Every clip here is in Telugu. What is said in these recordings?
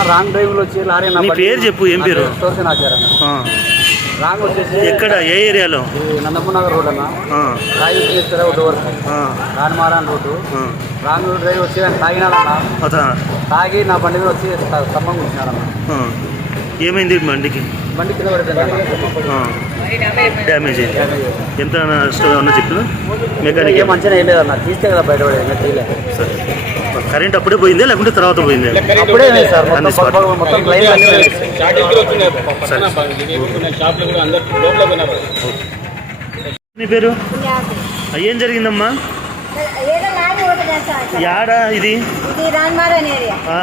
రాంగ్ డ్రైవ్లో వచ్చి లారీ నీ పేరు చెప్పు, ఏం పేరు? స్టోర్స్ ఆచారన్న. రాంగ్ వచ్చేసి ఎక్కడ ఏ ఏరియాలో? నందమూర్ నగర్ రోడ్ అన్న. రాయి చేస్తారు ఒకటి వరకు. ఆ, రాణమారాన్ రోడ్డు. రాంగ్ డ్రైవ్ వచ్చి తాగినాడన్న తాగి నా బండి మీద వచ్చి స్త- స్తంభం కూర్చున్నాడన్న. ఏమైంది బండికి? బండి కింద. డ్యామేజ్ అయింది. ఎంత నష్టం ఏమన్నా చెప్పిన? మెకానిక్ ఏం మంచిగా తీస్తే కదా బయటపడేది సరే. కరెంట్ అప్పుడే పోయిందే లేకుంటే తర్వాత పోయిందే? అప్పుడే సార్ మొత్తం అన్ని నీ పేరు? ఏం జరిగిందమ్మా? యాడా ఇది ఇది రాన్మారన్ ఏరియా ఆ,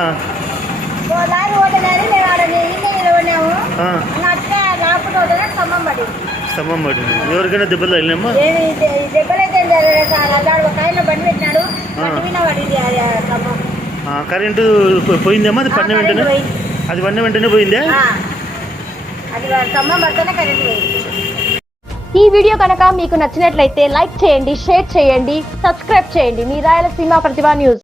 ఓ లారీ ఓటలేదు మేము ఆడ ఇల్లు నిలబడినాము. ఆ, అట్లా రాపుడు ఓటనే స్తంభం పడింది. స్తంభం పడింది. ఎవరికైనా దెబ్బలు ఏమి ఈ దెబ్బలైతే ఏం జరగలేదు సార్. అదాడు ఒక ఆయన బండి పెట్టినాడు. బండి మీద పడింది అది ఆ స్తంభం. ఆ, కరెంటు పో- పోయిందమ్మా? అది పడిన వెంటనే. అది పడిన వెంటనే పోయిందే? ఆ. అది స్తంభం పడితేనే కరెంట్ పోయింది. ఈ వీడియో కనుక మీకు నచ్చినట్లయితే లైక్ చేయండి షేర్ చేయండి సబ్స్క్రైబ్ చేయండి. మీ రాయలసీమ ప్రతిభా న్యూస్.